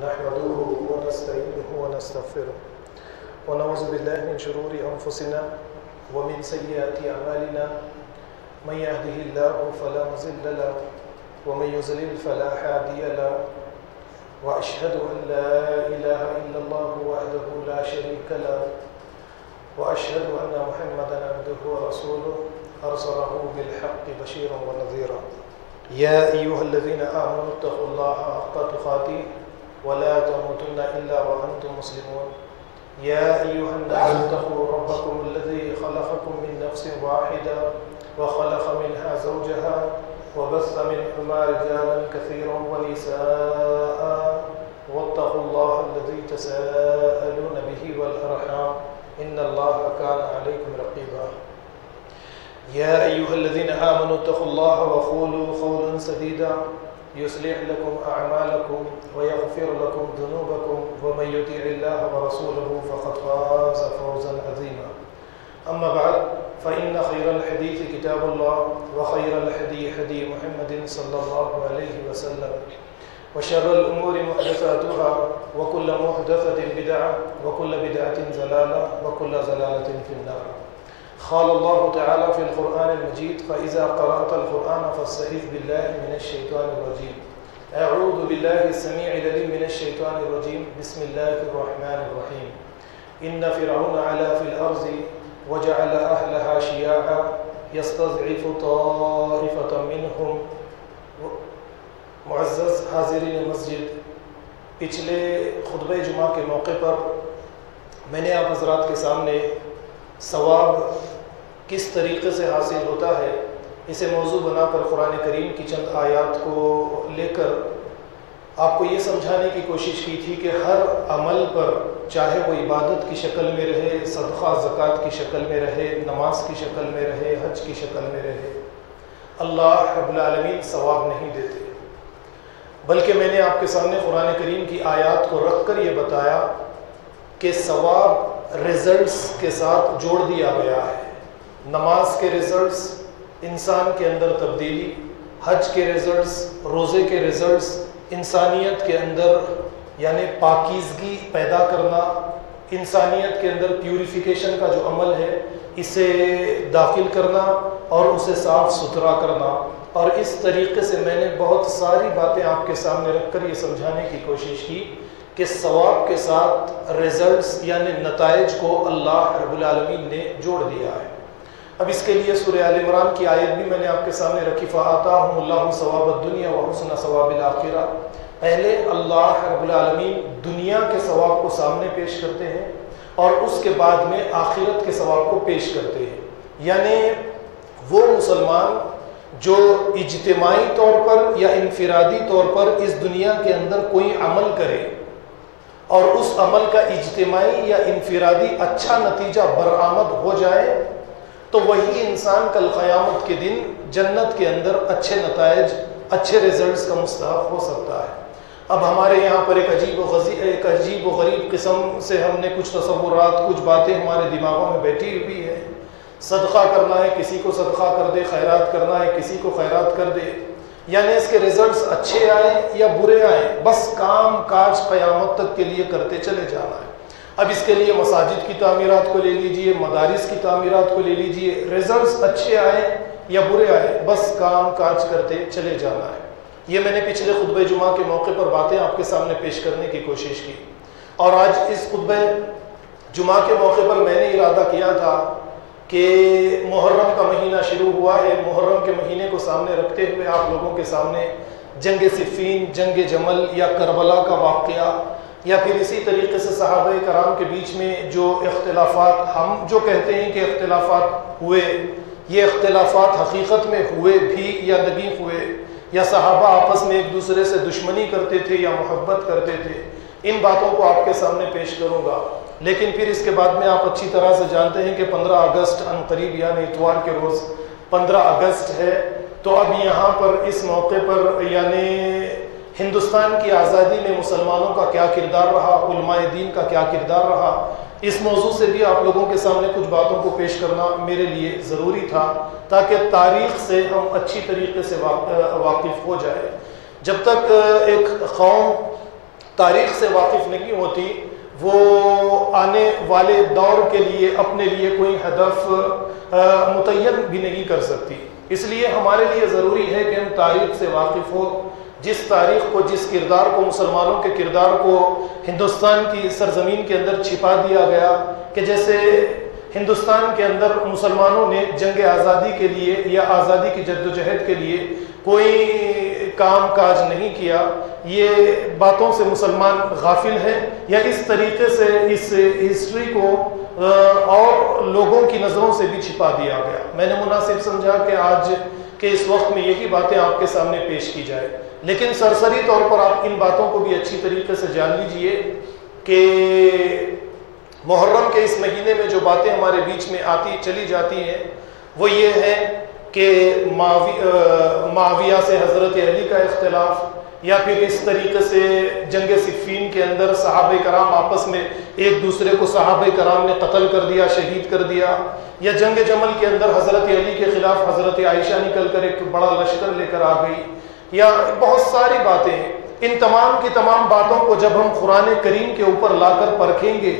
نحمده ونستعينه ونستغفره ونعوذ بالله من شرور أنفسنا ومن سيئات أعمالنا من يهده الله فلا مضل له ومن يضلل فلا هادي له وأشهد أن لا إله إلا الله وحده لا شريك له وأشهد أن محمدا عبده ورسوله أرسله بالحق بشيرا ونذيرا يا أيها الذين آمنوا اتقوا الله حق تقاته ولا تموتن إلا وأنتم مسلمون يا أيها الناس اتقوا ربكم الذي خلقكم من نفس واحدة وخلق منها زوجها وبث منهما رجالا كثيرا ونساء واتقوا الله الذي تساءلون به والأرحام إن الله كان عليكم رقيبا يا أيها الذين آمنوا اتقوا الله وقولوا قولا سديدا يصلح لكم أعمالكم ويغفر لكم ذنوبكم ومن يطع الله ورسوله فقد فاز فوزا عظيما أما بعد فإن خير الحديث كتاب الله وخير الهدي هدي محمد صلى الله عليه وسلم وشر الأمور محدثاتها وكل محدثة بدعة وكل بدعة ضلالة وكل ضلالة في النار قال الله تعالى في القرآن المجيد فإذا قرأت القرآن فاستعذ بالله من الشيطان الرجيم أعوذ بالله السميع العليم من الشيطان الرجيم بسم الله الرحمن الرحيم إن فرعون علا في الأرض وجعل أهلها شيعا يستضعف طائفة منهم معزز حاضرین مسجد، پچھلے خطبہ جمعہ کے موقع پر میں نے آپ حضرات کے سامنے ثواب کس طریقے سے حاصل ہوتا ہے اسے موضوع بنا کر قرآن کریم کی چند آیات کو لے کر آپ کو یہ سمجھانے کی کوشش کی تھی کہ ہر عمل پر، چاہے وہ عبادت کی شکل میں رہے، صدقہ زکوٰۃ کی شکل میں رہے، نماز کی شکل میں رہے، حج کی شکل میں رہے، اللہ رب العالمین ثواب نہیں دیتے، بلکہ میں نے آپ کے سامنے قرآن کریم کی آیات کو رکھ کر یہ بتایا کہ ثواب ریزلٹس کے ساتھ جوڑ دیا گیا ہے۔ نماز کے ریزلٹس، انسان کے اندر تبدیلی، حج کے ریزلٹس، روزے کے ریزلٹس، انسانیت کے اندر یعنی پاکیزگی پیدا کرنا، انسانیت کے اندر پیوریفیکیشن کا جو عمل ہے اسے داخل کرنا اور اسے صاف ستھرا کرنا، اور اس طریقے سے میں نے بہت ساری باتیں آپ کے سامنے رکھ کر یہ سمجھانے کی کوشش کی کہ ثواب کے ساتھ ریزلٹس یعنی نتائج کو اللہ رب العالمین نے جوڑ دیا ہے۔ اب اس کے لیے سورہ آل عمران کی آیت بھی میں نے آپ کے سامنے رکھی، فَآتَاهُمُ اللَّهُ ثَوَابَ الدُّنْيَا وَحُسْنَ ثَوَابِ الْآخِرَةِ۔ پہلے اللہ رب العالمین دنیا کے ثواب کو سامنے پیش کرتے ہیں اور اس کے بعد میں آخرت کے ثواب کو پیش کرتے ہیں، یعنی وہ مسلمان جو اجتماعی طور پر یا انفرادی طور پر اس دنیا کے اندر کوئی عمل کرے اور اس عمل کا اجتماعی یا انفرادی اچھا نتیجہ برآمد ہو جائے تو وہی انسان کل قیامت کے دن جنت کے اندر اچھے نتائج، اچھے ریزلٹس کا مستحق ہو سکتا ہے۔ اب ہمارے یہاں پر ایک عجیب و غریب قسم سے ہم نے کچھ تصورات، کچھ باتیں ہمارے دماغوں میں بیٹھی ہوئی ہے، صدقہ کرنا ہے کسی کو صدقہ کر دے، خیرات کرنا ہے کسی کو خیرات کر دے، یعنی اس کے ریزلٹس اچھے آئیں یا برے آئیں، بس کام کاج قیامت تک کے لیے کرتے چلے جانا ہے۔ اب اس کے لیے مساجد کی تعمیرات کو لے لیجئے، مدارس کی تعمیرات کو لے لیجئے، ریزلٹس اچھے آئیں یا برے آئیں، بس کام کاج کرتے چلے جانا ہے۔ یہ میں نے پچھلے خطبہ جمعہ کے موقع پر باتیں آپ کے سامنے پیش کرنے کی کوشش کی، اور آج اس خطبہ جمعہ کے موقع پر میں نے ارادہ کیا تھا کہ محرم کا مہینہ شروع ہوا ہے، محرم کے مہینے کو سامنے رکھتے ہوئے آپ لوگوں کے سامنے جنگ صفین، جنگ جمل یا کربلا کا واقعہ، یا پھر اسی طریقے سے صحابہ کرام کے بیچ میں جو اختلافات، ہم جو کہتے ہیں کہ اختلافات ہوئے، یہ اختلافات حقیقت میں ہوئے بھی یا نہیں ہوئے، یا صحابہ آپس میں ایک دوسرے سے دشمنی کرتے تھے یا محبت کرتے تھے، ان باتوں کو آپ کے سامنے پیش کروں گا۔ لیکن پھر اس کے بعد میں آپ اچھی طرح سے جانتے ہیں کہ 15 اگست عنقریب یعنی اتوار کے روز 15 اگست ہے، تو اب یہاں پر اس موقع پر یعنی ہندوستان کی آزادی میں مسلمانوں کا کیا کردار رہا، علماء دین کا کیا کردار رہا، اس موضوع سے بھی آپ لوگوں کے سامنے کچھ باتوں کو پیش کرنا میرے لیے ضروری تھا تاکہ تاریخ سے ہم اچھی طریقے سے واقف ہو جائے۔ جب تک ایک قوم تاریخ سے واقف نہیں ہوتی وہ آنے والے دور کے لیے اپنے لیے کوئی ہدف متعین بھی نہیں کر سکتی۔ اس لیے ہمارے لیے ضروری ہے کہ ہم تاریخ سے واقف ہو، جس تاریخ کو، جس کردار کو، مسلمانوں کے کردار کو ہندوستان کی سرزمین کے اندر چھپا دیا گیا کہ جیسے ہندوستان کے اندر مسلمانوں نے جنگ آزادی کے لیے یا آزادی کی جدوجہد کے لیے کوئی کام کاج نہیں کیا، یہ باتوں سے مسلمان غافل ہیں یا اس طریقے سے اس ہسٹری کو اور لوگوں کی نظروں سے بھی چھپا دیا گیا۔ میں نے مناسب سمجھا کہ آج کے اس وقت میں یہی باتیں آپ کے سامنے پیش کی جائے، لیکن سرسری طور پر آپ ان باتوں کو بھی اچھی طریقے سے جان لیجئے کہ محرم کے اس مہینے میں جو باتیں ہمارے بیچ میں آتی چلی جاتی ہیں وہ یہ ہے کہ معاویہ سے حضرت علی کا اختلاف، یا پھر اس طریقے سے جنگ صفین کے اندر صحابہ کرام آپس میں ایک دوسرے کو صحابہ کرام نے قتل کر دیا، شہید کر دیا، یا جنگ جمل کے اندر حضرت علی کے خلاف حضرت عائشہ نکل کر ایک بڑا لشکر لے کر آ گئی، یا بہت ساری باتیں ہیں۔ ان تمام کی تمام باتوں کو جب ہم قرآن کریم کے اوپر لا کر پرکھیں گے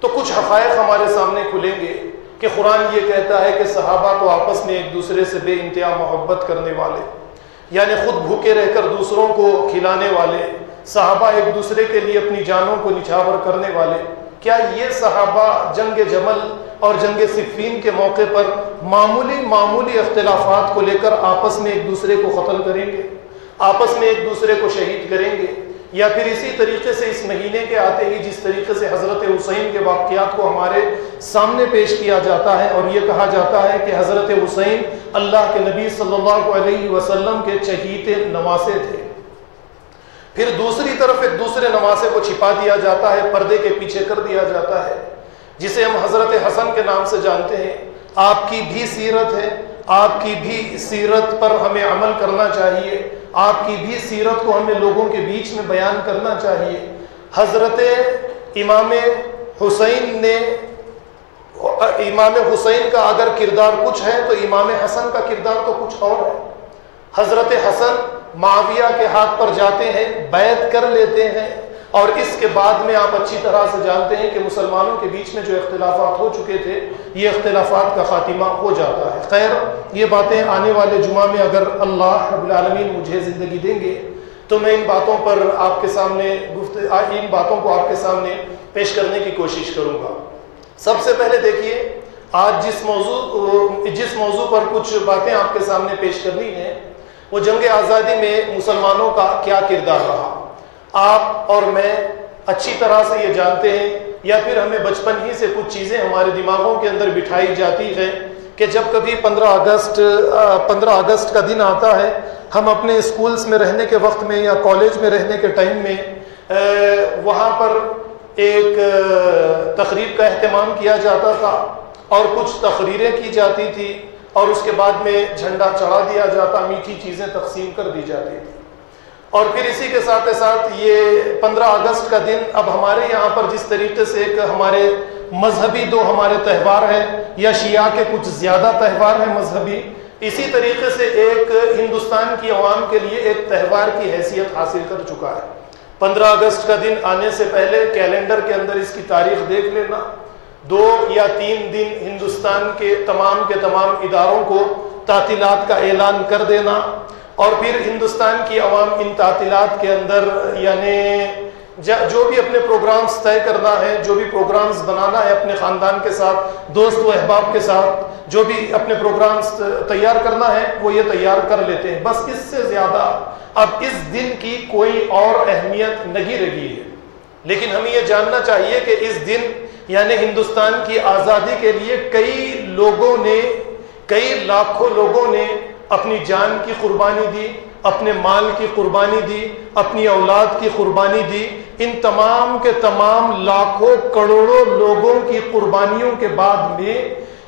تو کچھ حقائق ہمارے سامنے کھلیں گے کہ قرآن یہ کہتا ہے کہ صحابہ تو آپس میں ایک دوسرے سے بے انتہا محبت کرنے والے، یعنی خود بھوکے رہ کر دوسروں کو کھلانے والے، صحابہ ایک دوسرے کے لیے اپنی جانوں کو نچھاور کرنے والے۔ کیا یہ صحابہ جنگ جمل اور جنگ صفین کے موقع پر معمولی اختلافات کو لے کر آپس میں ایک دوسرے کو قتل کریں گے، آپس میں ایک دوسرے کو شہید کریں گے؟ یا پھر اسی طریقے سے اس مہینے کے آتے ہی جس طریقے سے حضرت حسین کے واقعات کو ہمارے سامنے پیش کیا جاتا ہے اور یہ کہا جاتا ہے کہ حضرت حسین اللہ کے نبی صلی اللہ علیہ وسلم کے چہیتے نواسے تھے، پھر دوسری طرف ایک دوسرے نواسے کو چھپا دیا جاتا ہے، پردے کے پیچھے کر دیا جاتا ہے، جسے ہم حضرت حسن کے نام سے جانتے ہیں۔ آپ کی بھی سیرت ہے، آپ کی بھی سیرت پر ہمیں عمل کرنا چاہیے، آپ کی بھی سیرت کو ہمیں لوگوں کے بیچ میں بیان کرنا چاہیے۔ حضرت امام حسین کا اگر کردار کچھ ہے تو امام حسن کا کردار تو کچھ اور ہے۔ حضرت حسن معاویہ کے ہاتھ پر جاتے ہیں، بیعت کر لیتے ہیں، اور اس کے بعد میں آپ اچھی طرح سے جانتے ہیں کہ مسلمانوں کے بیچ میں جو اختلافات ہو چکے تھے یہ اختلافات کا خاتمہ ہو جاتا ہے۔ خیر، یہ باتیں آنے والے جمعہ میں اگر اللہ رب العالمین مجھے زندگی دیں گے تو میں ان باتوں پر آپ کے سامنے ان باتوں کو آپ کے سامنے پیش کرنے کی کوشش کروں گا۔ سب سے پہلے دیکھیے، آج جس موضوع پر کچھ باتیں آپ کے سامنے پیش کرنی ہیں وہ جنگ آزادی میں مسلمانوں کا کیا کردار رہا۔ آپ اور میں اچھی طرح سے یہ جانتے ہیں، یا پھر ہمیں بچپن ہی سے کچھ چیزیں ہمارے دماغوں کے اندر بٹھائی جاتی ہیں کہ جب کبھی 15 اگست کا دن آتا ہے، ہم اپنے اسکولز میں رہنے کے وقت میں یا کالج میں رہنے کے ٹائم میں وہاں پر ایک تقریب کا اہتمام کیا جاتا تھا اور کچھ تقریریں کی جاتی تھی، اور اس کے بعد میں جھنڈا چڑھا دیا جاتا، میٹھی چیزیں تقسیم کر دی جاتی تھی۔ اور پھر اسی کے ساتھ ساتھ یہ 15 اگست کا دن اب ہمارے یہاں پر جس طریقے سے ایک ہمارے مذہبی دو ہمارے تہوار ہیں، یا شیعہ کے کچھ زیادہ تہوار ہیں مذہبی، اسی طریقے سے ایک ہندوستان کی عوام کے لیے ایک تہوار کی حیثیت حاصل کر چکا ہے۔ 15 اگست کا دن آنے سے پہلے کیلنڈر کے اندر اس کی تاریخ دیکھ لینا، 2 یا 3 دن ہندوستان کے تمام اداروں کو تعطیلات کا اعلان کر دینا، اور پھر ہندوستان کی عوام ان تعطیلات کے اندر یعنی جو بھی اپنے پروگرامز طے کرنا ہے، جو بھی پروگرامز بنانا ہے اپنے خاندان کے ساتھ، دوست و احباب کے ساتھ، جو بھی اپنے پروگرامز تیار کرنا ہے وہ یہ تیار کر لیتے ہیں۔ بس اس سے زیادہ اب اس دن کی کوئی اور اہمیت نہیں رہی ہے۔ لیکن ہمیں یہ جاننا چاہیے کہ اس دن یعنی ہندوستان کی آزادی کے لیے کئی لاکھوں لوگوں نے اپنی جان کی قربانی دی، اپنے مال کی قربانی دی، اپنی اولاد کی قربانی دی۔ ان تمام کے تمام لاکھوں کروڑوں لوگوں کی قربانیوں کے بعد میں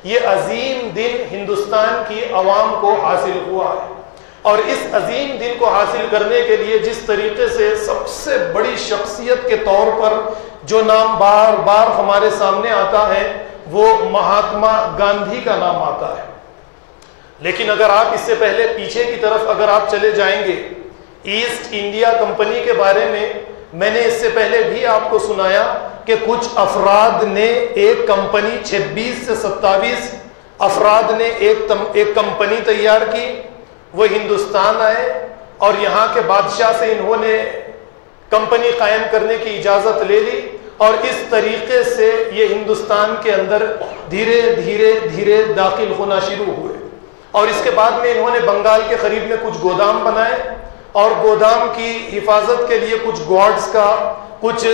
یہ عظیم دن ہندوستان کی عوام کو حاصل ہوا ہے، اور اس عظیم دن کو حاصل کرنے کے لیے جس طریقے سے سب سے بڑی شخصیت کے طور پر جو نام بار بار ہمارے سامنے آتا ہے وہ مہاتما گاندھی کا نام آتا ہے۔ لیکن اگر آپ اس سے پہلے پیچھے کی طرف اگر آپ چلے جائیں گے، ایسٹ انڈیا کمپنی کے بارے میں میں نے اس سے پہلے بھی آپ کو سنایا کہ کچھ افراد نے ایک کمپنی 26 سے 27 افراد نے ایک کمپنی تیار کی، وہ ہندوستان آئے اور یہاں کے بادشاہ سے انہوں نے کمپنی قائم کرنے کی اجازت لے لی، اور اس طریقے سے یہ ہندوستان کے اندر دھیرے دھیرے دھیرے داخل ہونا شروع ہوئے۔ اور اس کے بعد میں انہوں نے بنگال کے قریب میں کچھ گودام بنائے، اور گودام کی حفاظت کے لیے کچھ گارڈز کا، کچھ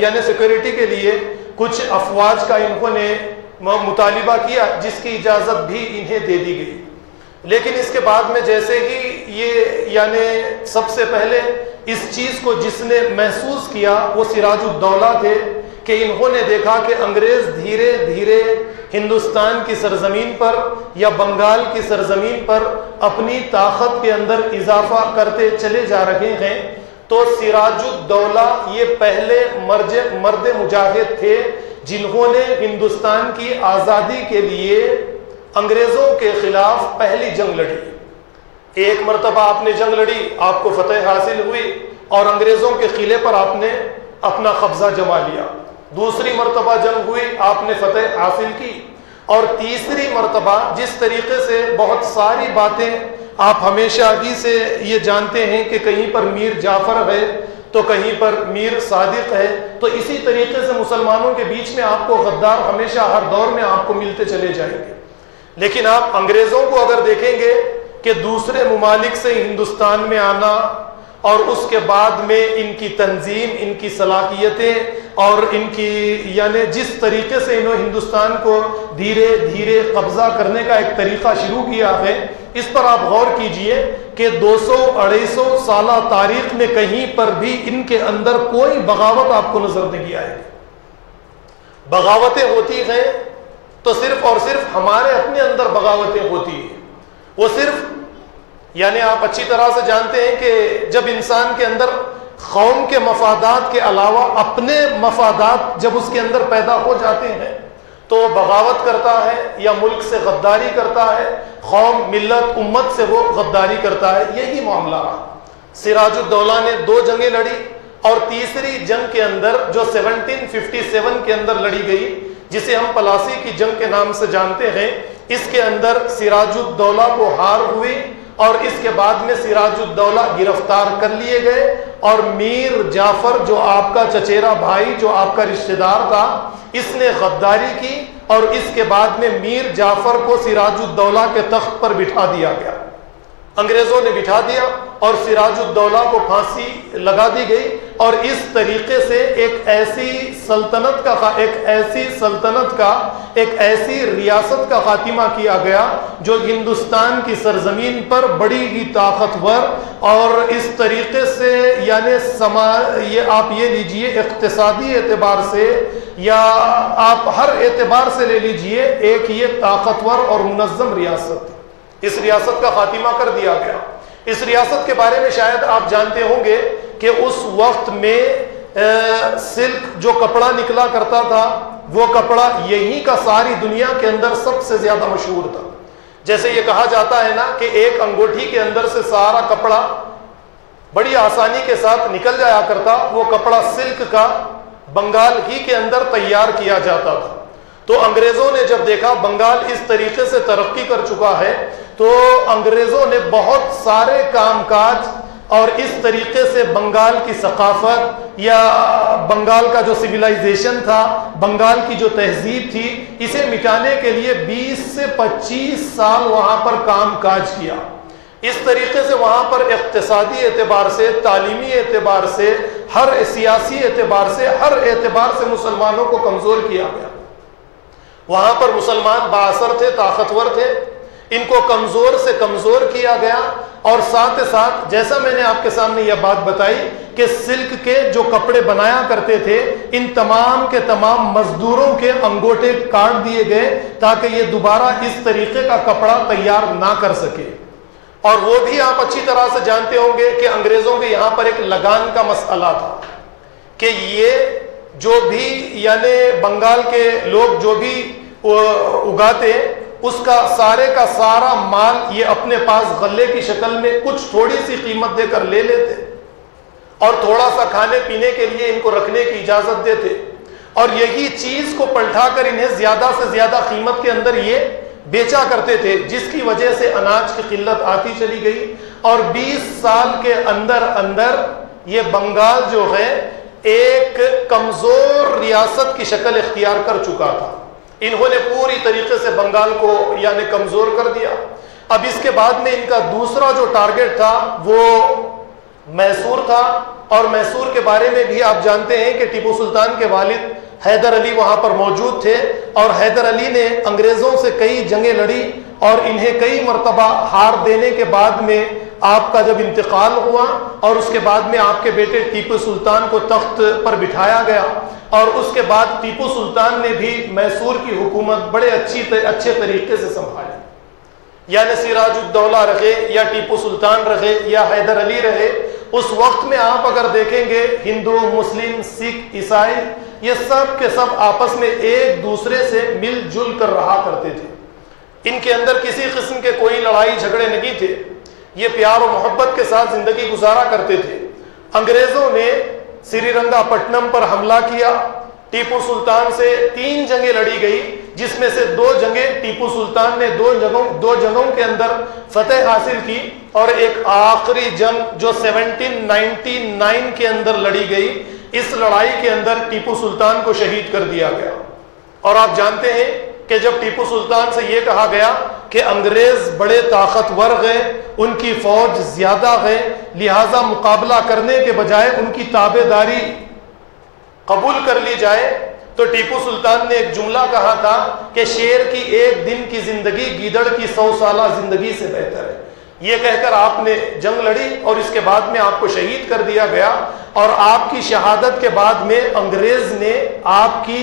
یعنی سیکورٹی کے لیے کچھ افواج کا انہوں نے مطالبہ کیا، جس کی اجازت بھی انہیں دے دی گئی۔ لیکن اس کے بعد میں جیسے ہی یہ یعنی سب سے پہلے اس چیز کو جس نے محسوس کیا وہ سراج الدولہ تھے، کہ انہوں نے دیکھا کہ انگریز دھیرے دھیرے ہندوستان کی سرزمین پر یا بنگال کی سرزمین پر اپنی طاقت کے اندر اضافہ کرتے چلے جا رہے ہیں، تو سراج الدولہ یہ پہلے مرد مجاہد تھے جنہوں نے ہندوستان کی آزادی کے لیے انگریزوں کے خلاف پہلی جنگ لڑی۔ ایک مرتبہ آپ نے جنگ لڑی، آپ کو فتح حاصل ہوئی اور انگریزوں کے قلعے پر آپ نے اپنا قبضہ جما لیا۔ دوسری مرتبہ جنگ ہوئی، آپ نے فتح حاصل کی، اور تیسری مرتبہ جس طریقے سے بہت ساری باتیں آپ ہمیشہ ہی سے یہ جانتے ہیں کہ کہیں پر میر جعفر ہے تو کہیں پر میر صادق ہے، تو اسی طریقے سے مسلمانوں کے بیچ میں آپ کو غدار ہمیشہ ہر دور میں آپ کو ملتے چلے جائیں گے۔ لیکن آپ انگریزوں کو اگر دیکھیں گے کہ دوسرے ممالک سے ہندوستان میں آنا، اور اس کے بعد میں ان کی تنظیم، ان کی صلاحیتیں اور ان کی یعنی جس طریقے سے انہوں ہندوستان کو دھیرے دھیرے قبضہ کرنے کا ایک طریقہ شروع کیا ہے، اس پر آپ غور کیجئے کہ 200-250 سالہ تاریخ میں کہیں پر بھی ان کے اندر کوئی بغاوت آپ کو نظر نہیں آئے گی۔ بغاوتیں ہوتی ہیں تو صرف اور صرف ہمارے اپنے اندر بغاوتیں ہوتی ہیں، وہ صرف یعنی آپ اچھی طرح سے جانتے ہیں کہ جب انسان کے اندر قوم کے مفادات کے علاوہ اپنے مفادات جب اس کے اندر پیدا ہو جاتے ہیں تو وہ بغاوت کرتا ہے یا ملک سے غداری کرتا ہے، قوم، ملت، امت سے وہ غداری کرتا ہے۔ یہی معاملہ رہا۔ سراج الدولہ نے 2 جنگیں لڑی، اور تیسری جنگ کے اندر جو 1757 کے اندر لڑی گئی، جسے ہم پلاسی کی جنگ کے نام سے جانتے ہیں، اس کے اندر سراج الدولہ کو ہار ہوئی، اور اس کے بعد میں سراج الدولہ گرفتار کر لیے گئے، اور میر جعفر جو آپ کا چچیرا بھائی، جو آپ کا رشتہ دار تھا، اس نے غداری کی، اور اس کے بعد میں میر جعفر کو سراج الدولہ کے تخت پر بٹھا دیا گیا۔ انگریزوں نے بٹھا دیا اور سراج الدولہ کو پھانسی لگا دی گئی، اور اس طریقے سے ایک ایسی سلطنت کا ایک ایسی ریاست کا خاتمہ کیا گیا جو ہندوستان کی سرزمین پر بڑی ہی طاقتور، اور اس طریقے سے یعنی یہ آپ یہ لیجئے اقتصادی اعتبار سے یا آپ ہر اعتبار سے لے لیجئے، ایک یہ طاقتور اور منظم ریاست، اس ریاست کا خاتمہ کر دیا گیا۔ اس ریاست کے بارے میں شاید آپ جانتے ہوں گے کہ اس وقت میں سلک جو کپڑا نکلا کرتا تھا، وہ کپڑا یہی کا ساری دنیا کے اندر سب سے زیادہ مشہور تھا۔ جیسے یہ کہا جاتا ہے نا کہ ایک انگوٹھی کے اندر سے سارا کپڑا بڑی آسانی کے ساتھ نکل جایا کرتا، وہ کپڑا سلک کا بنگال ہی کے اندر تیار کیا جاتا تھا۔ تو انگریزوں نے جب دیکھا بنگال اس طریقے سے ترقی کر چکا ہے، تو انگریزوں نے بہت سارے کام کاج اور اس طریقے سے بنگال کی ثقافت یا بنگال کا جو سویلائزیشن تھا، بنگال کی جو تہذیب تھی، اسے مٹانے کے لیے 20 سے 25 سال وہاں پر کام کاج کیا۔ اس طریقے سے وہاں پر اقتصادی اعتبار سے، تعلیمی اعتبار سے، ہر سیاسی اعتبار سے، ہر اعتبار سے مسلمانوں کو کمزور کیا گیا۔ وہاں پر مسلمان بااثر تھے، طاقتور تھے، ان کو کمزور سے کمزور کیا گیا، اور ساتھ ساتھ جیسا میں نے آپ کے سامنے یہ بات بتائی کہ سلک کے جو کپڑے بنایا کرتے تھے، ان تمام کے تمام مزدوروں کے انگوٹھے کاٹ دیے گئے تاکہ یہ دوبارہ اس طریقے کا کپڑا تیار نہ کر سکے۔ اور وہ بھی آپ اچھی طرح سے جانتے ہوں گے کہ انگریزوں کے یہاں پر ایک لگان کا مسئلہ تھا کہ یہ جو بھی یعنی بنگال کے لوگ جو بھی اگاتے، اس کا سارے کا سارا مال یہ اپنے پاس غلے کی شکل میں کچھ تھوڑی سی قیمت دے کر لے لیتے، اور تھوڑا سا کھانے پینے کے لیے ان کو رکھنے کی اجازت دیتے، اور یہی چیز کو پلٹا کر انہیں زیادہ سے زیادہ قیمت کے اندر یہ بیچا کرتے تھے، جس کی وجہ سے اناج کی قلت آتی چلی گئی، اور 20 سال کے اندر یہ بنگال جو ہے ایک کمزور ریاست کی شکل اختیار کر چکا تھا۔ انہوں نے پوری طریقے سے بنگال کو یعنی کمزور کر دیا۔ اب اس کے بعد میں ان کا دوسرا جو ٹارگٹ تھا وہ میسور تھا، اور میسور کے بارے میں بھی آپ جانتے ہیں کہ ٹیپو سلطان کے والد حیدر علی وہاں پر موجود تھے، اور حیدر علی نے انگریزوں سے کئی جنگیں لڑی، اور انہیں کئی مرتبہ ہار دینے کے بعد میں آپ کا جب انتقال ہوا اور اس کے بعد میں آپ کے بیٹے ٹیپو سلطان کو تخت پر بٹھایا گیا، اور اس کے بعد ٹیپو سلطان نے بھی میسور کی حکومت بڑے اچھے طریقے سے سنبھالی، یعنی سراج الدولہ رہے یا ٹیپو سلطان رہے یا حیدر علی رہے، اس وقت میں آپ اگر دیکھیں گے ہندو، مسلم، سکھ، عیسائی یہ سب کے سب آپس میں ایک دوسرے سے مل جل کر رہا کرتے تھے، ان کے اندر کسی قسم کے کوئی لڑائی جھگڑے نہیں تھے، یہ پیار و محبت کے ساتھ زندگی گزارا کرتے تھے۔ انگریزوں نے سری رنگا پٹنم پر حملہ کیا، ٹیپو سلطان سے 3 جنگیں لڑی گئی، جس میں سے 2 جنگیں ٹیپو سلطان نے 2 جنگوں کے اندر فتح حاصل کی، اور ایک آخری جنگ جو 1799 کے اندر لڑی گئی، اس لڑائی کے اندر ٹیپو سلطان کو شہید کر دیا گیا۔ اور آپ جانتے ہیں کہ جب ٹیپو سلطان سے یہ کہا گیا کہ انگریز بڑے طاقتور ہیں، ان کی فوج زیادہ ہے، لہذا مقابلہ کرنے کے بجائے ان کی تابع داری قبول کر لی جائے، تو ٹیپو سلطان نے ایک جملہ کہا تھا کہ شیر کی 1 دن کی زندگی گیدڑ کی 100 سالہ زندگی سے بہتر ہے۔ یہ کہہ کر آپ نے جنگ لڑی، اور اس کے بعد میں آپ کو شہید کر دیا گیا، اور آپ کی شہادت کے بعد میں انگریز نے آپ کی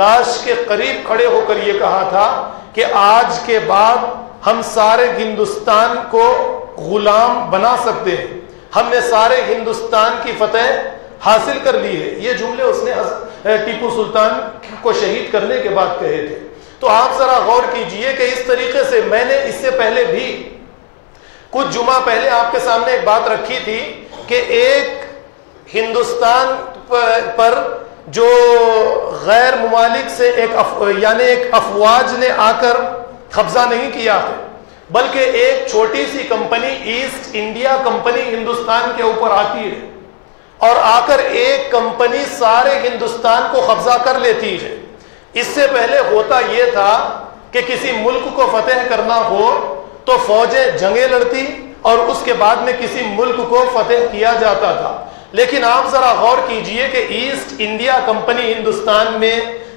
لاش کے قریب کھڑے ہو کر یہ کہا تھا کہ آج کے بعد ہم سارے ہندوستان کو غلام بنا سکتے ہیں، ہم نے سارے ہندوستان کی فتح حاصل کر لی ہے۔ یہ جملے اس نے ٹیپو سلطان کو شہید کرنے کے بعد کہے تھے۔ تو آپ ذرا غور کیجئے کہ اس طریقے سے میں نے اس سے پہلے بھی کچھ جمعہ پہلے آپ کے سامنے ایک بات رکھی تھی کہ ایک ہندوستان پر جو غیر ممالک سے ایک افواج نے آ کر قبضہ نہیں کیا ہے، بلکہ ایک چھوٹی سی company East India Company Hindustan کے اوپر آتی ہے، اور آ کر ایک کمپنی سارے ہندوستان کو قبضہ کر لیتی ہے۔ اس سے پہلے ہوتا یہ تھا کہ کسی ملک کو فتح کرنا ہو تو فوجیں جنگیں لڑتی، اور اس کے بعد میں کسی ملک کو فتح کیا جاتا تھا۔ لیکن آپ ذرا غور کیجئے کہ ایسٹ انڈیا کمپنی ہندوستان میں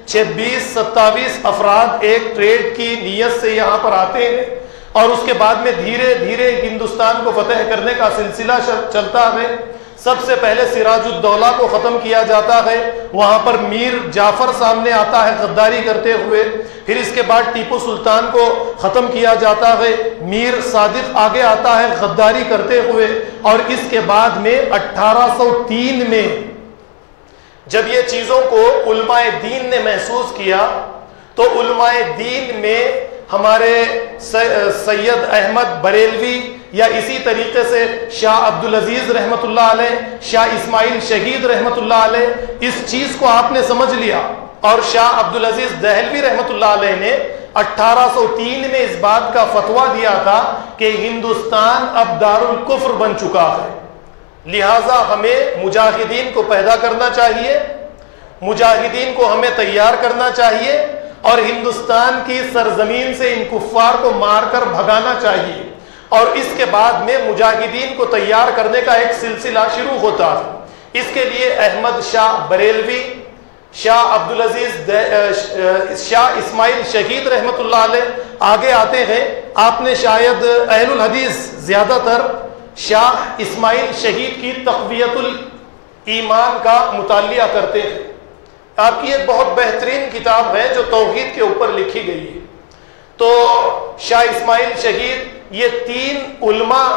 26-27 افراد ایک ٹریڈ کی نیت سے یہاں پر آتے ہیں، اور اس کے بعد میں دھیرے دھیرے ہندوستان کو فتح کرنے کا سلسلہ چلتا ہے۔ سب سے پہلے سراج الدولہ کو ختم کیا جاتا ہے، وہاں پر میر جعفر سامنے آتا ہے غداری کرتے ہوئے، پھر اس کے بعد ٹیپو سلطان کو ختم کیا جاتا ہے، میر صادق آگے آتا ہے غداری کرتے ہوئے، اور اس کے بعد میں 1803 میں جب یہ چیزوں کو علماء دین نے محسوس کیا، تو علماء دین میں ہمارے سید احمد بریلوی یا اسی طریقے سے شاہ عبدالعزیز رحمت اللہ علیہ، شاہ اسماعیل شہید رحمت اللہ علیہ، اس چیز کو آپ نے سمجھ لیا، اور شاہ عبدالعزیز دہلوی رحمت اللہ علیہ نے 1803 میں اس بات کا فتویٰ دیا تھا کہ ہندوستان اب دارالکفر بن چکا ہے، لہٰذا ہمیں مجاہدین کو پیدا کرنا چاہیے، مجاہدین کو ہمیں تیار کرنا چاہیے، اور ہندوستان کی سرزمین سے ان کفار کو مار کر بھگانا چاہیے، اور اس کے بعد میں مجاہدین کو تیار کرنے کا ایک سلسلہ شروع ہوتا ہے۔ اس کے لیے احمد شاہ بریلوی، شاہ عبدالعزیز شاہ اسماعیل شہید رحمت اللہ علیہ آگے آتے ہیں۔ آپ نے شاید اہل الحدیث زیادہ تر شاہ اسماعیل شہید کی تقویت الایمان کا مطالعہ کرتے ہیں۔ آپ کی ایک بہت بہترین کتاب ہے جو توحید کے اوپر لکھی گئی ہے۔ تو شاہ اسماعیل شہید یہ 3 علماء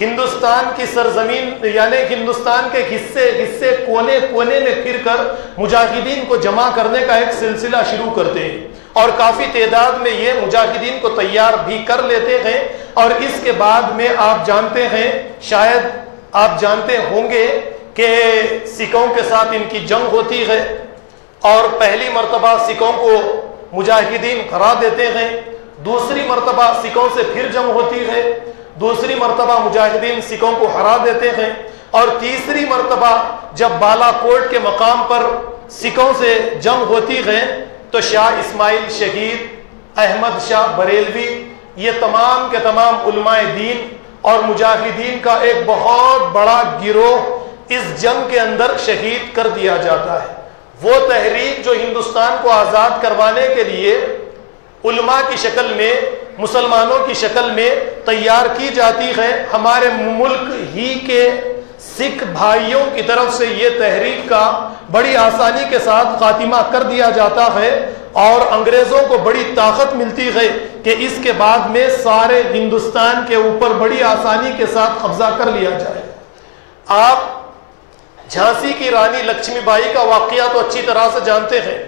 ہندوستان کی سرزمین یعنی ہندوستان کے حصے کونے کونے میں پھر کر مجاہدین کو جمع کرنے کا ایک سلسلہ شروع کرتے ہیں، اور کافی تعداد میں یہ مجاہدین کو تیار بھی کر لیتے ہیں، اور اس کے بعد میں آپ جانتے ہیں، شاید آپ جانتے ہوں گے کہ سکھوں کے ساتھ ان کی جنگ ہوتی ہے اور پہلی مرتبہ سکھوں کو مجاہدین قرار دیتے ہیں، دوسری مرتبہ سکھوں سے پھر جنگ ہوتی ہے، دوسری مرتبہ مجاہدین سکھوں کو ہرا دیتے ہیں، اور تیسری مرتبہ جب بالا کوٹ کے مقام پر سکھوں سے جنگ ہوتی ہے تو شاہ اسماعیل شہید، احمد شاہ بریلوی، یہ تمام کے تمام علماء دین اور مجاہدین کا ایک بہت بڑا گروہ اس جنگ کے اندر شہید کر دیا جاتا ہے۔ وہ تحریک جو ہندوستان کو آزاد کروانے کے لیے علماء کی شکل میں، مسلمانوں کی شکل میں تیار کی جاتی ہے، ہمارے ملک ہی کے سکھ بھائیوں کی طرف سے یہ تحریک کا بڑی آسانی کے ساتھ خاتمہ کر دیا جاتا ہے، اور انگریزوں کو بڑی طاقت ملتی ہے کہ اس کے بعد میں سارے ہندوستان کے اوپر بڑی آسانی کے ساتھ قبضہ کر لیا جائے۔ آپ جھانسی کی رانی لکشمی بائی کا واقعہ تو اچھی طرح سے جانتے ہیں،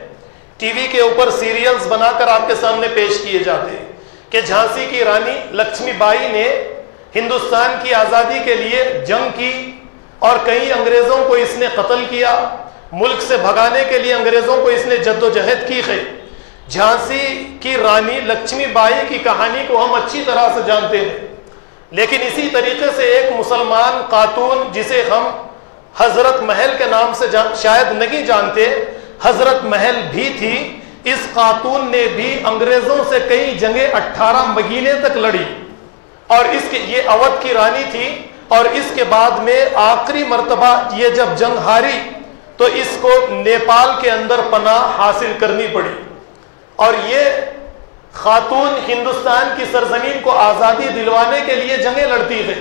ٹی وی کے اوپر سیریلز بنا کر آپ کے سامنے پیش کیے جاتے ہیں کہ جھانسی کی رانی لکشمی بائی نے ہندوستان کی آزادی کے لیے جنگ کی اور کئی انگریزوں کو اس نے قتل کیا، ملک سے بھگانے کے لیے انگریزوں کو اس نے جد و جہد کی ہے۔ جھانسی کی رانی لکشمی بائی کی کہانی کو ہم اچھی طرح سے جانتے ہیں، لیکن اسی طریقے سے ایک مسلمان خاتون جسے ہم حضرت محل کے نام سے شاید نہیں جانتے، حضرت محل بھی تھی۔ اس خاتون نے بھی انگریزوں سے کئی جنگیں 18 مہینے تک لڑی، اور یہ اودھ کی رانی تھی، اور اس کے بعد میں آخری مرتبہ یہ جب جنگ ہاری تو اس کو نیپال کے اندر پناہ حاصل کرنی پڑی، اور یہ خاتون ہندوستان کی سرزمین کو آزادی دلوانے کے لیے جنگیں لڑتی ہے،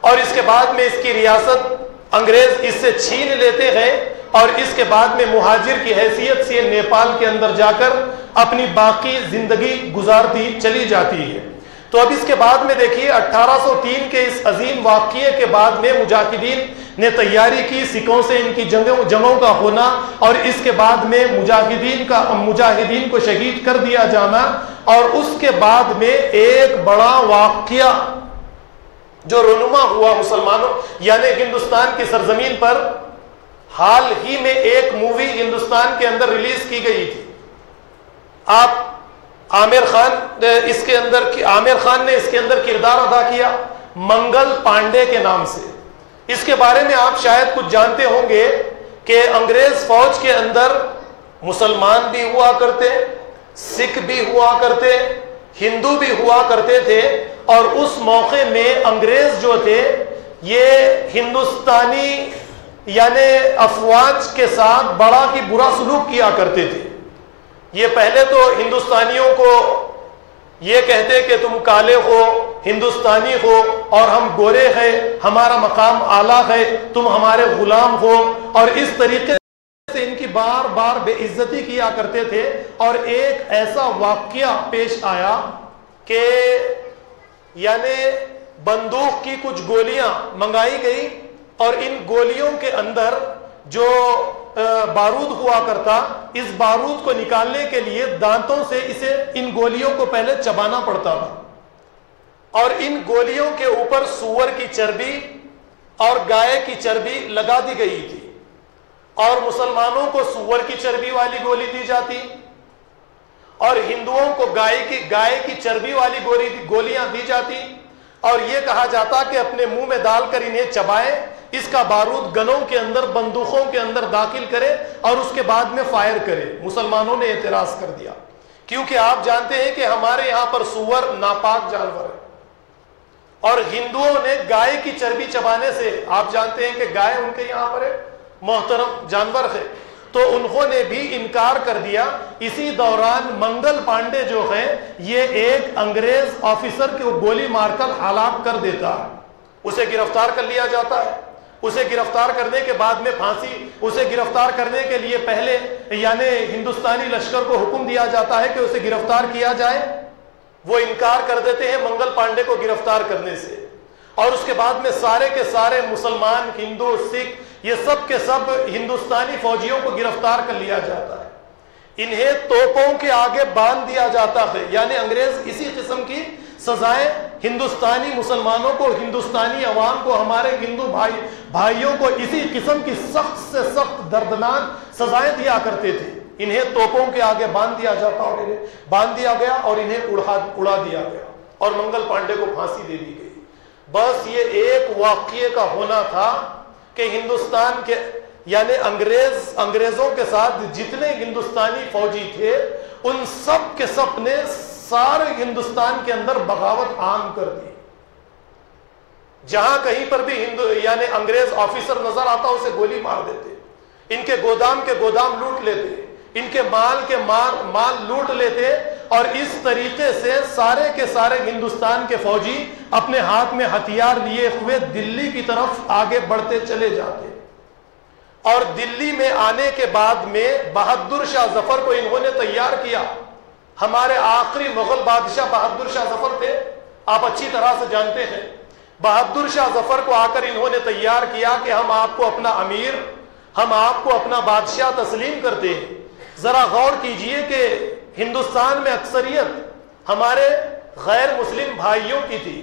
اور اس کے بعد میں اس کی ریاست انگریز اس سے چھین لیتے ہیں، اور اس کے بعد میں مہاجر کی حیثیت سے نیپال کے اندر جا کر اپنی باقی زندگی گزارتی چلی جاتی ہے۔ تو اب اس کے بعد میں دیکھیے 1803 کے اس عظیم واقعے کے بعد میں مجاہدین نے تیاری کی، سکھوں سے ان کی جنگوں کا ہونا، اور اس کے بعد میں مجاہدین کو شہید کر دیا جانا، اور اس کے بعد میں ایک بڑا واقعہ جو رونما ہوا مسلمانوں یعنی ہندوستان کی سرزمین پر، حال ہی میں ایک مووی ہندوستان کے اندر ریلیز کی گئی تھی۔ آپ عامر خان نے اس کے اندر کردار ادا کیا منگل پانڈے کے نام سے۔ اس کے بارے میں آپ شاید کچھ جانتے ہوں گے کہ انگریز فوج کے اندر مسلمان بھی ہوا کرتے، سکھ بھی ہوا کرتے، ہندو بھی ہوا کرتے تھے، اور اس موقع میں انگریز جو تھے یہ ہندوستانی یعنی افواج کے ساتھ بڑا ہی برا سلوک کیا کرتے تھے۔ یہ پہلے تو ہندوستانیوں کو یہ کہتے کہ تم کالے ہو، ہندوستانی ہو، اور ہم گورے ہیں، ہمارا مقام اعلیٰ ہے، تم ہمارے غلام ہو، اور اس طریقے سے ان کی بار بار بے عزتی کیا کرتے تھے۔ اور ایک ایسا واقعہ پیش آیا کہ یعنی بندوق کی کچھ گولیاں منگائی گئی، اور ان گولیوں کے اندر جو بارود ہوا کرتا، اس بارود کو نکالنے کے لیے دانتوں سے ان گولیوں کو پہلے چبانا پڑتا تھا، اور ان گولیوں کے اوپر سور کی چربی اور گائے کی چربی لگا دی گئی تھی، اور مسلمانوں کو سور کی چربی والی گولی دی جاتی، اور ہندوؤں کو گائے کی چربی والی گولیاں دی جاتی، اور یہ کہا جاتا کہ اپنے منہ میں ڈال کر انہیں چبائے، اس کا بارود گنوں کے اندر، بندوقوں کے اندر داخل کرے، اور اس کے بعد میں فائر کرے۔ مسلمانوں نے اعتراض کر دیا، کیونکہ آپ جانتے ہیں کہ ہمارے یہاں پر سور ناپاک جانور ہے، اور ہندوؤں نے گائے کی چربی چبانے سے، آپ جانتے ہیں کہ گائے ان کے یہاں پر محترم جانور ہے، تو انہوں نے بھی انکار کر دیا۔ اسی دوران منگل پانڈے جو ہے یہ ایک انگریز آفیسر کو گولی مار کر ہلاک کر دیتا ہے، اسے گرفتار کر لیا جاتا ہے۔ اسے گرفتار کرنے کے بعد میں پھانسی، اسے گرفتار کرنے کے لیے پہلے یعنی ہندوستانی لشکر کو حکم دیا جاتا ہے کہ اسے گرفتار کیا جائے، وہ انکار کر دیتے ہیں منگل پانڈے کو گرفتار کرنے سے، اور اس کے بعد میں سارے کے سارے مسلمان، ہندو، سکھ، یہ سب کے سب ہندوستانی فوجیوں کو گرفتار کر لیا جاتا ہے، انہیں توپوں کے آگے باندھ دیا جاتا ہے، یعنی انگریز اسی قسم کی سزائیں ہندوستانی مسلمانوں کو، ہندوستانی عوام کو، ہمارے ہندو بھائیوں کو اسی قسم کی سخت سے سخت دردناک سزائیں دیا کرتے تھے. انہیں توپوں کے آگے باندھ دیا جاتا اور انہیں باندھ دیا گیا اور انہیں اڑا دیا گیا اور منگل پانڈے کو پھانسی دے دی گئی. بس یہ ایک واقعے کا ہونا تھا کہ ہندوستان کے یعنی انگریزوں کے ساتھ جتنے ہندوستانی فوجی تھے ان سب کے سب نے سارے ہندوستان کے اندر بغاوت عام کر دی. جہاں کہیں پر بھی یعنی انگریز آفیسر نظر آتا اسے گولی مار دیتے، ان کے گودام لوٹ لیتے، ان کے مال لوٹ لیتے، اور اس طریقے سے سارے کے سارے ہندوستان کے فوجی اپنے ہاتھ میں ہتھیار لیے ہوئے دلی کی طرف آگے بڑھتے چلے جاتے. اور دلی میں آنے کے بعد میں بہادر شاہ ظفر کو انہوں نے تیار کیا. ہمارے آخری مغل بادشاہ بہادر شاہ ظفر تھے، آپ اچھی طرح سے جانتے ہیں. بہادر شاہ ظفر کو آ کر انہوں نے تیار کیا کہ ہم آپ کو اپنا امیر، ہم آپ کو اپنا بادشاہ تسلیم کرتے ہیں. ذرا غور کیجئے کہ ہندوستان میں اکثریت ہمارے غیر مسلم بھائیوں کی تھی،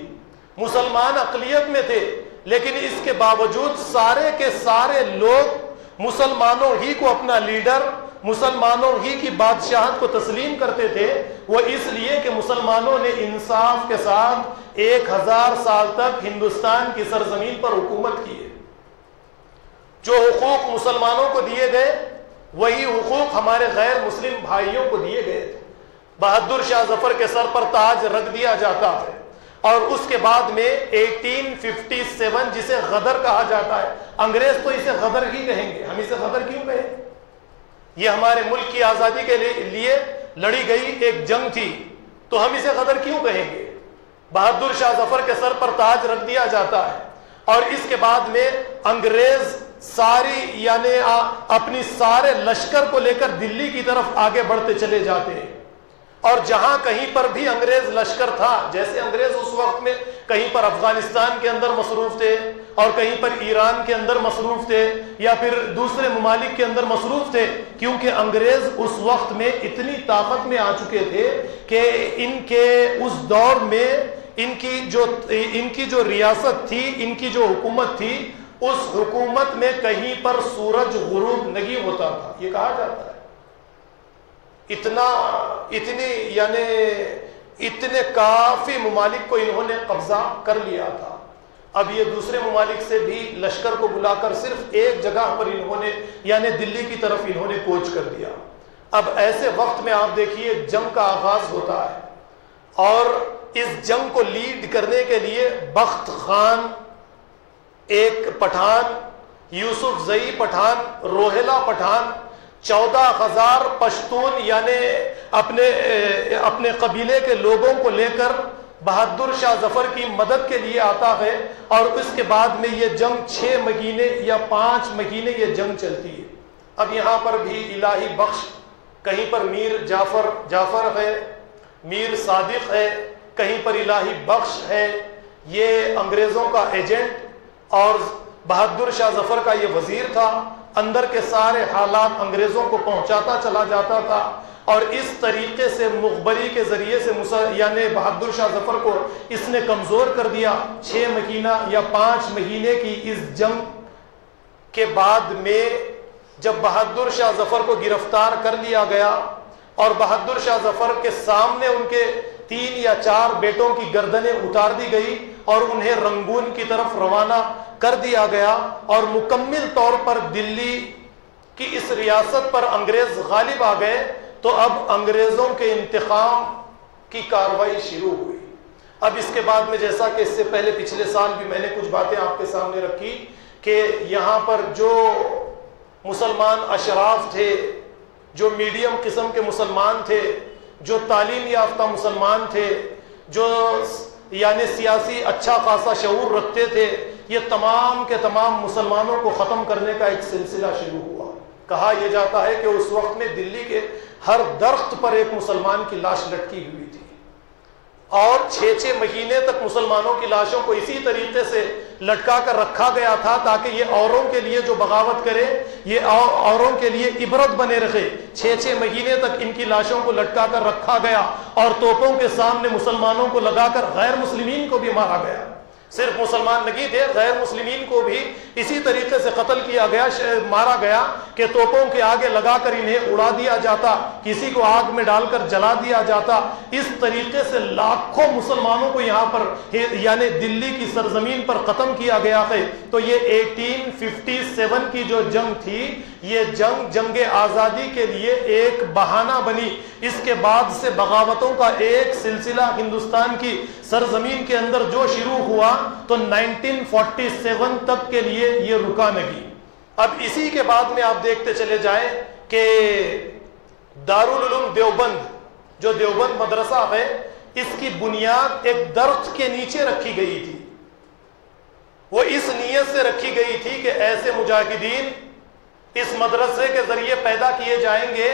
مسلمان اقلیت میں تھے، لیکن اس کے باوجود سارے کے سارے لوگ مسلمانوں ہی کو اپنا لیڈر، مسلمانوں ہی کی بادشاہت کو تسلیم کرتے تھے. وہ اس لیے کہ مسلمانوں نے انصاف کے ساتھ 1000 سال تک ہندوستان کی سرزمین پر حکومت کی ہے. جو حقوق مسلمانوں کو دیے گئے وہی حقوق ہمارے غیر مسلم بھائیوں کو دیے گئے تھے. بہادر شاہ ظفر کے سر پر تاج رکھ دیا جاتا ہے، اور اس کے بعد میں 1857 جسے غدر کہا جاتا ہے، انگریز تو اسے غدر ہی کہیں گے، ہم اسے غدر کیوں کہیں؟ یہ ہمارے ملک کی آزادی کے لیے لڑی گئی ایک جنگ تھی، تو ہم اسے غدر کیوں کہیں گے؟ بہادر شاہ ظفر کے سر پر تاج رکھ دیا جاتا ہے، اور اس کے بعد میں انگریز ساری یعنی اپنی سارے لشکر کو لے کر دلی کی طرف آگے بڑھتے چلے جاتے ہیں. اور جہاں کہیں پر بھی انگریز لشکر تھا، جیسے انگریز اس وقت میں کہیں پر افغانستان کے اندر مصروف تھے اور کہیں پر ایران کے اندر مصروف تھے یا پھر دوسرے ممالک کے اندر مصروف تھے، کیونکہ انگریز اس وقت میں اتنی طاقت میں آ چکے تھے کہ ان کے اس دور میں ان کی جو ریاست تھی، ان کی جو حکومت تھی، اس حکومت میں کہیں پر سورج غروب نہیں ہوتا تھا. یہ کہا جاتا ہے اتنے کافی ممالک کو انہوں نے قبضہ کر لیا تھا. اب یہ دوسرے ممالک سے بھی لشکر کو بلا کر صرف ایک جگہ پر انہوں نے یعنی دلی کی طرف انہوں نے کوچ کر دیا. اب ایسے وقت میں آپ دیکھیے جنگ کا آغاز ہوتا ہے، اور اس جنگ کو لیڈ کرنے کے لیے بخت خان ایک پٹھان، یوسف زئی پٹھان، روہیلا پٹھان، 14,000 پشتون یعنی اپنے قبیلے کے لوگوں کو لے کر بہادر شاہ ظفر کی مدد کے لیے آتا ہے. اور اس کے بعد میں یہ جنگ 6 مہینے یا 5 مہینے یہ جنگ چلتی ہے. اب یہاں پر بھی الہی بخش، کہیں پر میر جعفر ہے، میر صادق ہے، کہیں پر الہی بخش ہے، یہ انگریزوں کا ایجنٹ اور بہادر شاہ ظفر کا یہ وزیر تھا. اندر کے سارے حالات انگریزوں کو پہنچاتا چلا جاتا تھا، اور اس طریقے سے مخبری کے ذریعے سے یعنی بہادر شاہ ظفر کو اس نے کمزور کر دیا. 6 مہینہ یا 5 مہینے کی اس جنگ کے بعد میں جب بہادر شاہ ظفر کو گرفتار کر لیا گیا اور بہادر شاہ ظفر کے سامنے ان کے 3 یا 4 بیٹوں کی گردنیں اتار دی گئی اور انہیں رنگون کی طرف روانہ کر دیا گیا، اور مکمل طور پر دلی کی اس ریاست پر انگریز غالب آ گئے، تو اب انگریزوں کے انتقام کی کارروائی شروع ہوئی. اب اس کے بعد میں جیسا کہ اس سے پہلے پچھلے سال بھی میں نے کچھ باتیں آپ کے سامنے رکھی کہ یہاں پر جو مسلمان اشراف تھے، جو میڈیم قسم کے مسلمان تھے، جو تعلیم یافتہ مسلمان تھے، جو یعنی سیاسی اچھا خاصا شعور رکھتے تھے، یہ تمام کے تمام مسلمانوں کو ختم کرنے کا ایک سلسلہ شروع ہوا. کہا یہ جاتا ہے کہ اس وقت میں دلی کے ہر درخت پر ایک مسلمان کی لاش لٹکی ہوئی تھی، اور 6 مہینے تک مسلمانوں کی لاشوں کو اسی طریقے سے لٹکا کر رکھا گیا تھا تاکہ یہ اوروں کے لیے جو بغاوت کرے یہ اوروں کے لیے عبرت بنے رہے۔ 6 مہینے تک ان کی لاشوں کو لٹکا کر رکھا گیا اور توپوں کے سامنے مسلمانوں کو لگا کر غیر مسلمین کو بھی مارا گیا۔ صرف مسلمان نہیں تھے، غیر مسلمین کو بھی اسی طریقے سے قتل کیا گیا، مارا گیا کہ توپوں کے آگے لگا کر انہیں اڑا دیا جاتا، کسی کو آگ میں ڈال کر جلا دیا جاتا۔ اس طریقے سے لاکھوں مسلمانوں کو یہاں پر یعنی دلی کی سرزمین پر ختم کیا گیا ہے۔ تو یہ 1857 کی جو جنگ تھی، یہ جنگ آزادی کے لیے ایک بہانہ بنی۔ اس کے بعد سے بغاوتوں کا ایک سلسلہ ہندوستان کی سرزمین کے اندر جو شروع ہوا تو 1947 تک کے لیے یہ رکا نہیں۔ اب اسی کے بعد میں آپ دیکھتے چلے جائیں کہ دارالعلوم دیوبند جو دیوبند مدرسہ ہے، اس کی بنیاد ایک درخت کے نیچے رکھی گئی تھی۔ وہ اس نیت سے رکھی گئی تھی کہ ایسے مجاہدین اس مدرسے کے ذریعے پیدا کیے جائیں گے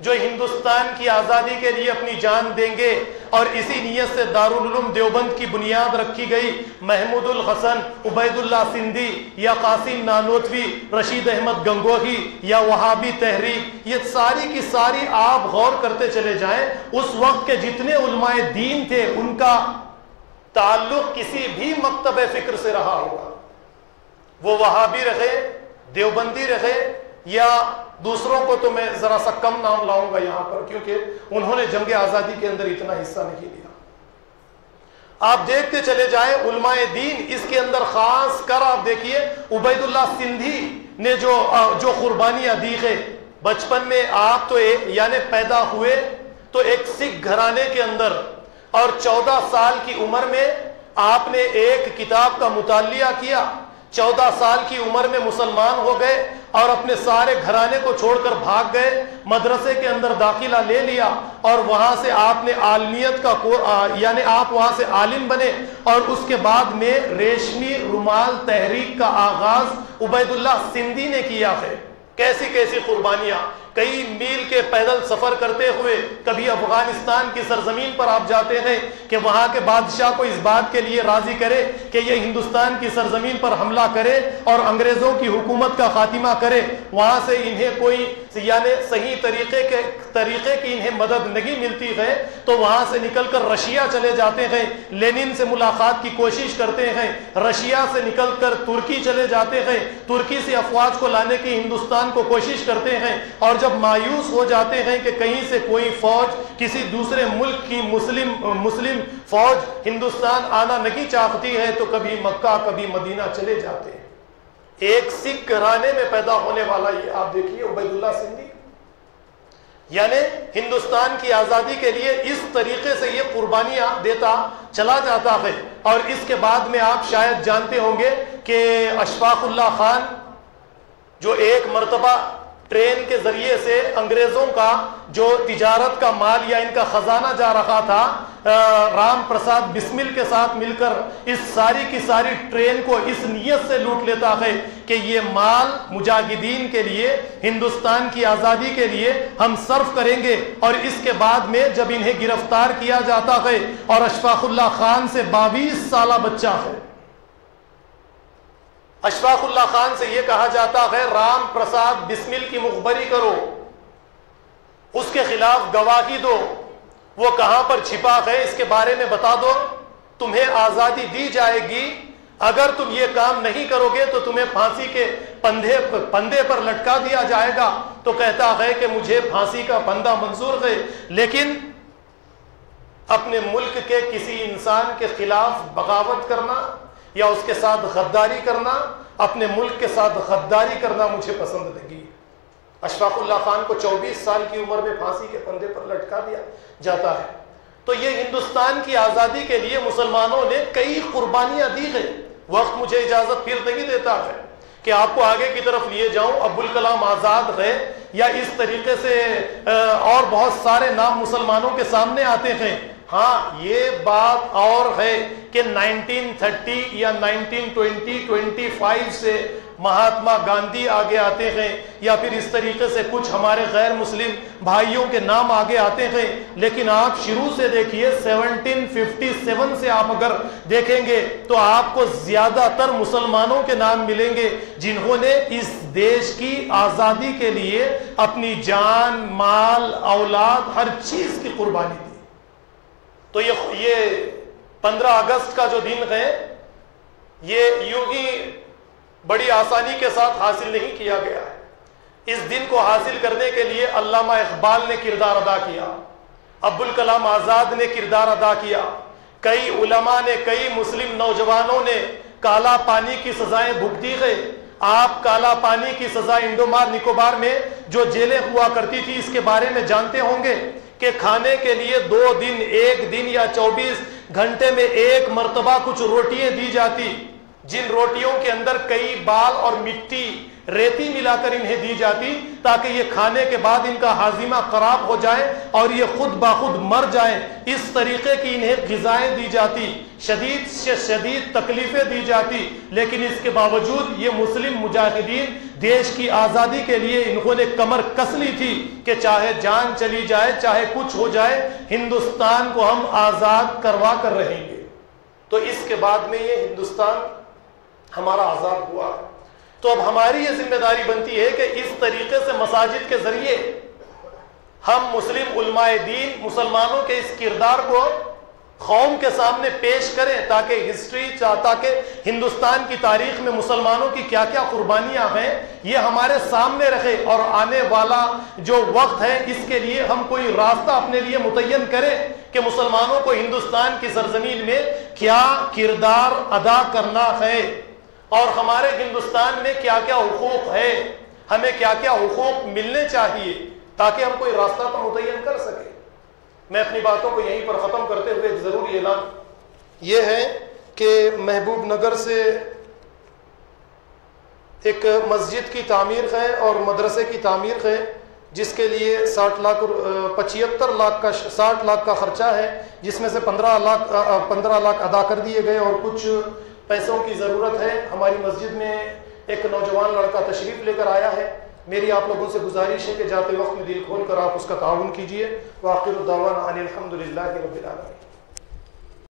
جو ہندوستان کی آزادی کے لیے اپنی جان دیں گے، اور اسی نیت سے دارالعلوم دیوبند کی بنیاد رکھی گئی۔ محمود الحسن، عبید اللہ سندھی یا قاسم نانوتوی، رشید احمد گنگوہی یا وہابی تحریک، یہ ساری کی ساری آپ غور کرتے چلے جائیں، اس وقت کے جتنے علماء دین تھے ان کا تعلق کسی بھی مکتب فکر سے رہا ہوگا، وہ وہابی رہے، دیوبندی رہے، یا دوسروں کو تو میں ذرا سا کم نام لاؤں گا یہاں پر کیونکہ انہوں نے جنگ آزادی کے اندر اتنا حصہ نہیں لیا۔ آپ دیکھتے چلے جائیں علماء دین اس کے اندر، خاص کر آپ دیکھیے عبید اللہ سندھی نے جو قربانیاں دی ہے۔ بچپن میں آپ تو یعنی پیدا ہوئے تو ایک سکھ گھرانے کے اندر، اور 14 سال کی عمر میں آپ نے ایک کتاب کا مطالعہ کیا، 14 سال کی عمر میں مسلمان ہو گئے اور اپنے سارے گھرانے کو چھوڑ کر بھاگ گئے، مدرسے کے اندر داخلہ لے لیا، اور وہاں سے آپ نے عالمیت کا یعنی آپ وہاں سے عالم بنے، اور اس کے بعد میں ریشمی رومال تحریک کا آغاز عبید اللہ سندھی نے کیا ہے۔ کیسی کیسی قربانیاں، کئی میل کے پیدل سفر کرتے ہوئے کبھی افغانستان کی سرزمین پر آپ جاتے ہیں کہ وہاں کے بادشاہ کو اس بات کے لیے راضی کرے کہ یہ ہندوستان کی سرزمین پر حملہ کرے اور انگریزوں کی حکومت کا خاتمہ کرے۔ وہاں سے انہیں کوئی یعنی صحیح طریقے کی انہیں مدد نہیں ملتی ہے تو وہاں سے نکل کر رشیا چلے جاتے ہیں، لینن سے ملاقات کی کوشش کرتے ہیں، رشیا سے نکل کر ترکی چلے جاتے ہیں، ترکی سے افواج کو لانے کی ہندوستان کو کوشش کرتے ہیں، اور جب مایوس ہو جاتے ہیں کہ کہیں سے کوئی فوج کسی دوسرے ملک کی مسلم فوج ہندوستان آنا نہیں چاہتی ہے تو کبھی مکہ کبھی مدینہ چلے جاتے ہیں۔ ایک سکھ گھرانے میں پیدا ہونے والا یہ آپ دیکھیے عبید اللہ سندھی، یعنی ہندوستان کی آزادی کے لیے اس طریقے سے یہ قربانیاں دیتا چلا جاتا ہے۔ اور اس کے بعد میں آپ شاید جانتے ہوں گے کہ اشفاق اللہ خان جو ایک مرتبہ ٹرین کے ذریعے سے انگریزوں کا جو تجارت کا مال یا ان کا خزانہ جا رہا تھا، رام پرساد بسمل کے ساتھ مل کر اس ساری کی ساری ٹرین کو اس نیت سے لوٹ لیتا ہے کہ یہ مال مجاہدین کے لیے، ہندوستان کی آزادی کے لیے ہم صرف کریں گے۔ اور اس کے بعد میں جب انہیں گرفتار کیا جاتا ہے اور اشفاق اللہ خان سے 22 سالہ بچہ ہے، اشفاق اللہ خان سے یہ کہا جاتا ہے رام پرساد بسمل کی مخبری کرو، اس کے خلاف گواہی دو، وہ کہاں پر چھپا ہے اس کے بارے میں بتا دو، تمہیں آزادی دی جائے گی، اگر تم یہ کام نہیں کرو گے تو تمہیں پھانسی کے پندے پر لٹکا دیا جائے گا۔ تو کہتا ہے کہ مجھے پھانسی کا پندہ منظور ہے، لیکن اپنے ملک کے کسی انسان کے خلاف بغاوت کرنا یا اس کے ساتھ غداری کرنا، اپنے ملک کے ساتھ غداری کرنا مجھے پسند نہیں۔ اشفاق اللہ خان کو 24 سال کی عمر میں پھانسی کے پندے پر لٹکا دیا جاتا ہے۔ تو یہ ہندوستان کی آزادی کے لیے مسلمانوں نے کئی قربانیاں دی ہیں۔ وقت مجھے اجازت پھر نہیں دیتا ہے کہ آپ کو آگے کی طرف لیے جاؤں، ابوالکلام آزاد ہے یا اس طریقے سے اور بہت سارے نام مسلمانوں کے سامنے آتے ہیں۔ ہاں یہ بات اور ہے کہ 1930 یا 1925 سے مہاتما گاندھی آگے آتے ہیں یا پھر اس طریقے سے کچھ ہمارے غیر مسلم بھائیوں کے نام آگے آتے ہیں، لیکن آپ شروع سے دیکھیے 1757 سے آپ اگر دیکھیں گے تو آپ کو زیادہ تر مسلمانوں کے نام ملیں گے جنہوں نے اس دیش کی آزادی کے لیے اپنی جان، مال، اولاد، ہر چیز کی قربانی دی۔ تو یہ 15 اگست کا جو دن ہے یہ یوں ہی بڑی آسانی کے ساتھ حاصل نہیں کیا گیا ہے۔ اس دن کو حاصل کرنے کے لیے علامہ اقبال نے کردار ادا کیا، ابوالکلام آزاد نے کردار ادا کیا، کئی علماء نے، کئی مسلم نوجوانوں نے کالا پانی کی سزائیں بھگتی ہے۔ آپ کالا پانی کی سزا انڈومان نکوبار میں جو جیلیں ہوا کرتی تھی اس کے بارے میں جانتے ہوں گے کہ کھانے کے لیے 2 دن، 1 دن یا 24 گھنٹے میں ایک مرتبہ کچھ روٹیاں دی جاتی، جن روٹیوں کے اندر کئی بال اور مٹی، ریتی ملا کر انہیں دی جاتی تاکہ یہ کھانے کے بعد ان کا ہاضمہ خراب ہو جائے اور یہ خود بخود مر جائیں۔ اس طریقے کی انہیں غذائیں دی جاتی، شدید سے شدید تکلیفیں دی جاتی، لیکن اس کے باوجود یہ مسلم مجاہدین دیش کی آزادی کے لیے انہوں نے کمر کس لی تھی کہ چاہے جان چلی جائے، چاہے کچھ ہو جائے، ہندوستان کو ہم آزاد کروا کر رہیں گے۔ تو اس کے بعد میں یہ ہندوستان ہمارا آزاد ہوا۔ تو اب ہماری یہ ذمہ داری بنتی ہے کہ اس طریقے سے مساجد کے ذریعے ہم مسلم علماء دین مسلمانوں کے اس کردار کو قوم کے سامنے پیش کریں تاکہ ہسٹری، تاکہ ہندوستان کی تاریخ میں مسلمانوں کی کیا کیا قربانیاں ہیں یہ ہمارے سامنے رکھے، اور آنے والا جو وقت ہے اس کے لیے ہم کوئی راستہ اپنے لیے متعین کریں کہ مسلمانوں کو ہندوستان کی سرزمین میں کیا کردار ادا کرنا ہے اور ہمارے ہندوستان میں کیا کیا حقوق ہے، ہمیں کیا کیا حقوق ملنے چاہیے تاکہ ہم کوئی راستہ تو متعین کر سکیں۔ میں اپنی باتوں کو یہیں پر ختم کرتے ہوئے ایک ضروری اعلان یہ ہے کہ محبوب نگر سے ایک مسجد کی تعمیر ہے اور مدرسے کی تعمیر ہے جس کے لیے 60 لاکھ کا خرچہ ہے، جس میں سے 15 لاکھ ادا کر دیے گئے اور کچھ پیسوں کی ضرورت ہے۔ ہماری مسجد میں ایک نوجوان لڑکا تشریف لے کر آیا ہے، میری آپ لوگوں سے گزارش ہے کہ جاتے وقت میں دل کھول کر آپ اس کا تعاون کیجیے۔ وآخر الدعوانا ان الحمد للہ رب العالمین۔